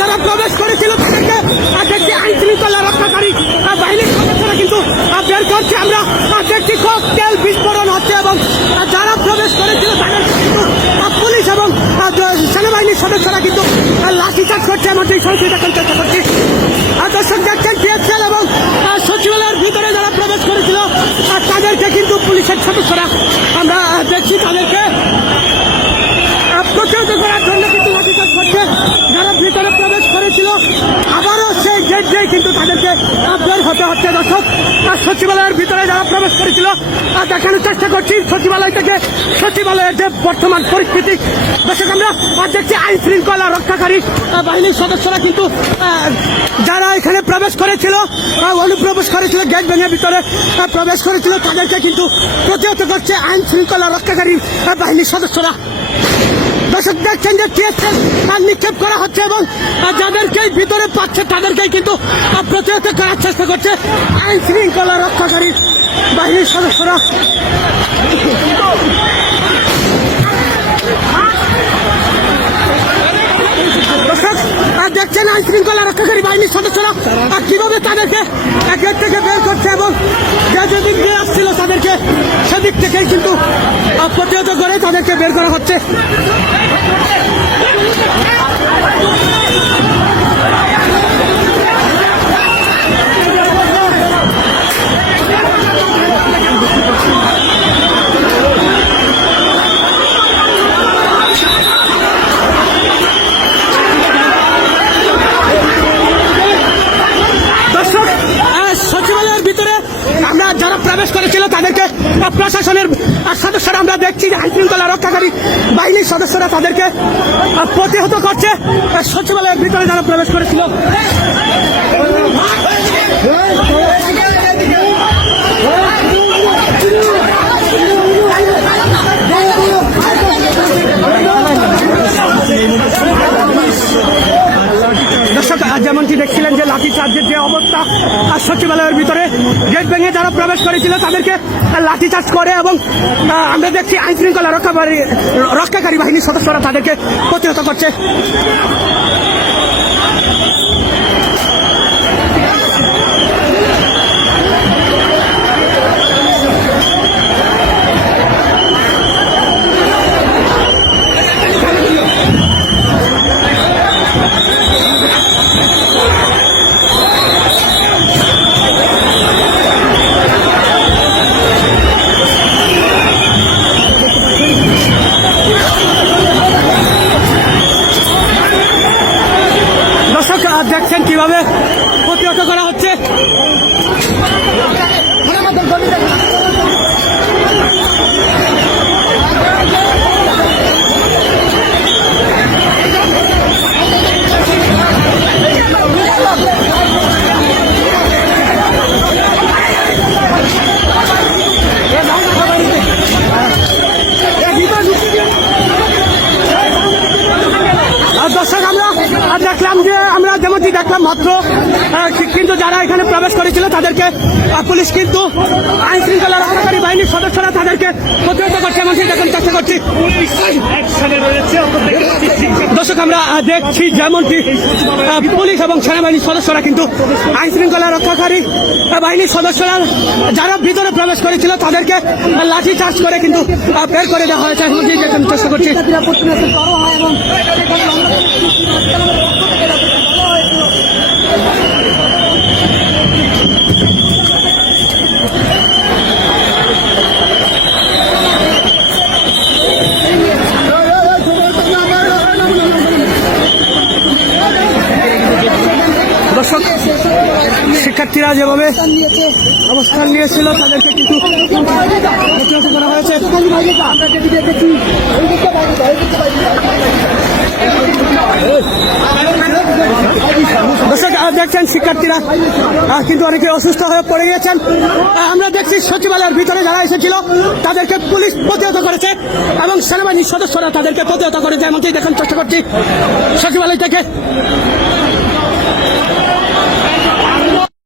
যারা প্রবেশ করেছিল তাদেরকে দেখছি আইন শৃঙ্খলা রক্ষাকারী বাহিনীর সদস্যরা কিন্তু বের করছে। আমরা দেখছি ককটেল বিস্ফোরণ হচ্ছে এবং যারা প্রবেশ করেছিল তাদেরকে কিন্তু পুলিশ এবং সেনাবাহিনীর সদস্যরা কিন্তু লাঠিচার্জ করছে। এমনটি সরাসরি দেখার চেষ্টা করছি। দর্শক দেখছেন টিএসএল এবং সচিবালয়ের ভিতরে যারা প্রবেশ করেছিল তাদেরকে কিন্তু পুলিশের সদস্যরা আমরা দেখছি তাদেরকে প্রতিহত করার জন্য কিন্তু লাঠিচার্জ করছে। যারা ভিতরে প্রবেশ করেছিল আবারও সেই গেট দিয়ে কিন্তু তাদেরকে বের হতে হচ্ছে। দর্শক সচিবালয়ের ভিতরে যারা প্রবেশ করেছিল দেখানোর চেষ্টা করছি সচিবালয় থেকে সচিবালয়ের যে বর্তমান পরিস্থিতি। দর্শক আমরা দেখছি আইন শৃঙ্খলা রক্ষাকারী বাহিনীর সদস্যরা কিন্তু যারা এখানে প্রবেশ করেছিল অনুপ্রবেশ করেছিল গেট ভেঙে ভিতরে প্রবেশ করেছিল তাদেরকে কিন্তু প্রতিহত করছে আইন শৃঙ্খলা রক্ষাকারী বাহিনীর সদস্যরা। দর্শক দেখছেন যে টিএসএল নিক্ষেপ করা হচ্ছে এবং যাদেরকে ভিতরে পাচ্ছে তাদেরকেই কিন্তু প্রতিহত করার চেষ্টা করছে আইন শৃঙ্খলা রক্ষাকারী বাহিনীর সদস্যরা। দর্শক দেখছেন আইন শৃঙ্খলা রক্ষাকারী বাহিনীর সদস্যরা কিভাবে তাদেরকে গেট থেকে বের করছে এবং যেদিক দিয়ে আসছিল তাদেরকে সেদিক থেকেই কিন্তু প্রতিহত করে তাদেরকে বের করা হচ্ছে। সচিবালয়ের ভিতরে আমরা যারা প্রবেশ করেছিল তাদেরকে প্রশাসনের সদস্যরা আমরা দেখছি যে আইন শৃঙ্খলা রক্ষাকারী বাহিনীর সদস্যরা তাদেরকে প্রতিহত করছে। সচিবালয়ের ভিতরে যারা প্রবেশ করেছিল দর্শক যেমনটি দেখছিলেন যে লাঠিচার্জের যে অবস্থা সচিবালয়ের ভিতরে গেট ভেঙে যারা প্রবেশ করেছিল তাদেরকে লাঠিচার্জ করে এবং আমরা দেখছি আইন শৃঙ্খলা রক্ষাকারী বাহিনীর সদস্যরা তাদেরকে প্রতিহত করছে। দেখছেন কিভাবে প্রতিহত করা হচ্ছে। দর্শক আমরা দেখলাম যে আমরা যেমনটি দেখলাম মাত্র কিন্তু যারা এখানে প্রবেশ করেছিল তাদেরকে পুলিশ কিন্তু আইন শৃঙ্খলা রক্ষাকারী বাহিনীর সদস্যরা তাদেরকে প্রতিহত করছে এমনটি দেখার চেষ্টা করছি। দর্শক আমরা দেখছি যেমনটি পুলিশ এবং সেনাবাহিনীর সদস্যরা কিন্তু আইন শৃঙ্খলা রক্ষাকারী বাহিনীর সদস্যরা যারা ভিতরে প্রবেশ করেছিল তাদেরকে লাঠি চার্জ করে কিন্তু বের করে দেওয়া হয়েছে এমনটি দেখার চেষ্টা করছি। দর্শক শিক্ষার্থীরা যেভাবে অবস্থান নিয়েছিল তাদেরকে কিন্তু প্রতিহত করা হয়েছে। দর্শক দেখছেন শিক্ষার্থীরা কিন্তু অনেকে অসুস্থ হয়ে পড়ে গিয়েছেন। আমরা দেখছি সচিবালয়ের ভিতরে যারা এসেছিল তাদেরকে পুলিশ প্রতিহত করেছে এবং সেনাবাহিনীর সদস্যরা তাদেরকে প্রতিহত করেছে এমনটি দেখার চেষ্টা করছি সচিবালয় থেকে।